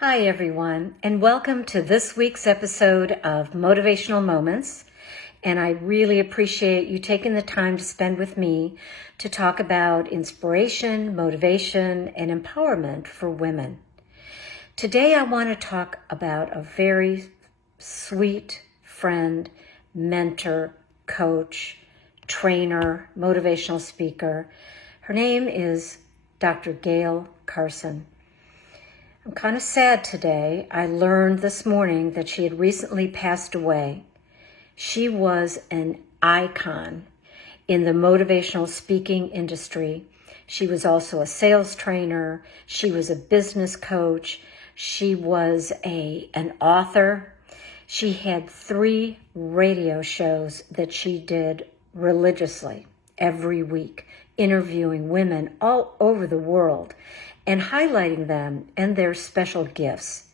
Hi, everyone, and welcome to this week's episode of Motivational Moments. And I really appreciate you taking the time to spend with me to talk about inspiration, motivation, and empowerment for women. Today, I want to talk about a very sweet friend, mentor, coach, trainer, motivational speaker. Her name is Dr. Gayle Carson. I'm kind of sad today. I learned this morning that she had recently passed away. She was an icon in the motivational speaking industry. She was also a sales trainer. She was a business coach. She was an author. She had 3 radio shows that she did religiously every week, interviewing women all over the world and highlighting them and their special gifts.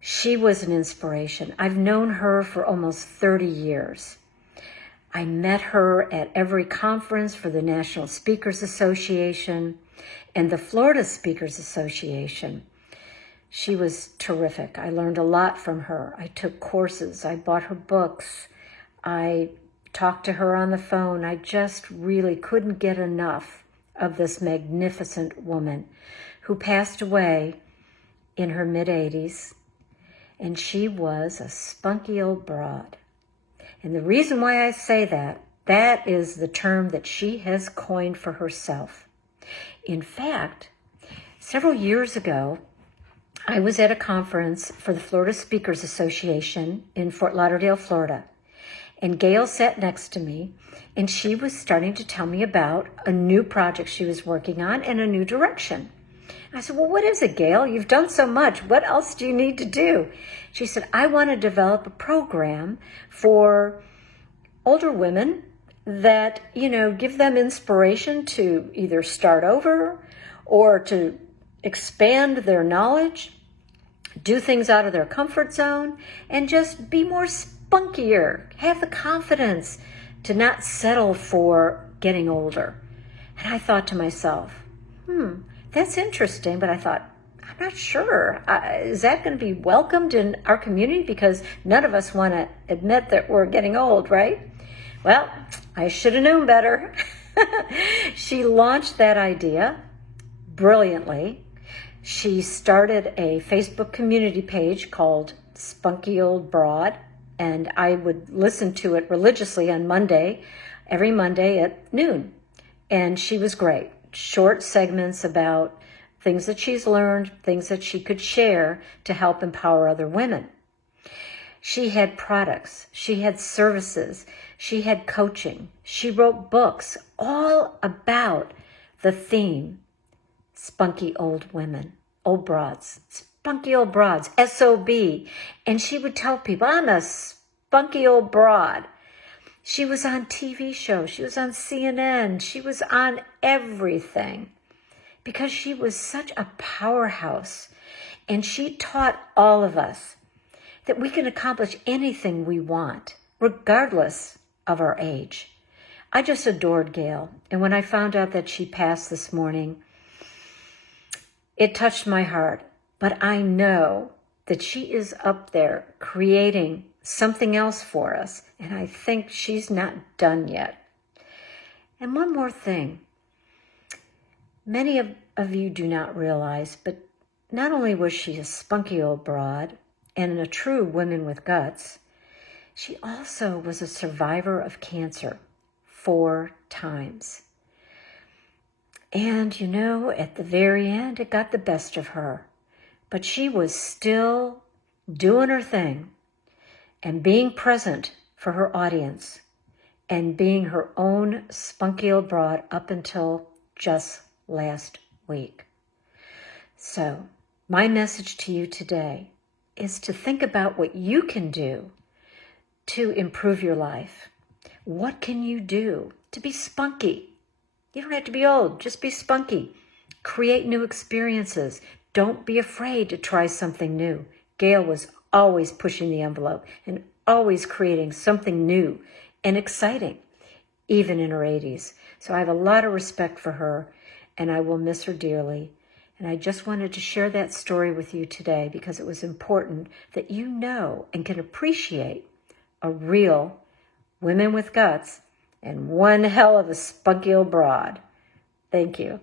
She was an inspiration. I've known her for almost 30 years. I met her at every conference for the National Speakers Association and the Florida Speakers Association. She was terrific. I learned a lot from her. I took courses. I bought her books. I talked to her on the phone. I just really couldn't get enough of this magnificent woman who passed away in her mid-80s. And she was a spunky old broad. And the reason why I say that is the term that she has coined for herself. In fact, several years ago, I was at a conference for the Florida Speakers Association in Fort Lauderdale, Florida. And Gayle sat next to me, and she was starting to tell me about a new project she was working on and a new direction. I said, well, what is it, Gayle? You've done so much. What else do you need to do? She said, I want to develop a program for older women that, give them inspiration to either start over or to expand their knowledge, do things out of their comfort zone, and just be more spunkier, have the confidence to not settle for getting older. And I thought to myself, that's interesting, but I thought, I'm not sure. Is that going to be welcomed in our community? Because none of us want to admit that we're getting old, right? Well, I should have known better. She launched that idea brilliantly. She started a Facebook community page called Spunky Old Broad, and I would listen to it religiously on Monday, every Monday at noon. And she was great. Short segments about things that she's learned, things that she could share to help empower other women. She had products, she had services, she had coaching, she wrote books all about the theme, spunky old women, old broads, spunky old broads, SOB. And she would tell people, I'm a spunky old broad. She was on TV shows. She was on CNN. She was on everything because she was such a powerhouse. And she taught all of us that we can accomplish anything we want, regardless of our age. I just adored Gayle. And when I found out that she passed this morning, it touched my heart. But I know that she is up there creating something else for us, and I think she's not done yet. And one more thing. Many of you do not realize, but not only was she a spunky old broad and a true woman with guts, she also was a survivor of cancer 4 times. And at the very end, it got the best of her. But she was still doing her thing and being present for her audience and being her own spunky old broad up until just last week. So my message to you today is to think about what you can do to improve your life. What can you do to be spunky? You don't have to be old, just be spunky. Create new experiences. Don't be afraid to try something new. Gayle was always pushing the envelope and always creating something new and exciting, even in her 80s. So I have a lot of respect for her, and I will miss her dearly. And I just wanted to share that story with you today because it was important that you know and can appreciate a real women with guts and one hell of a spunky old broad. Thank you.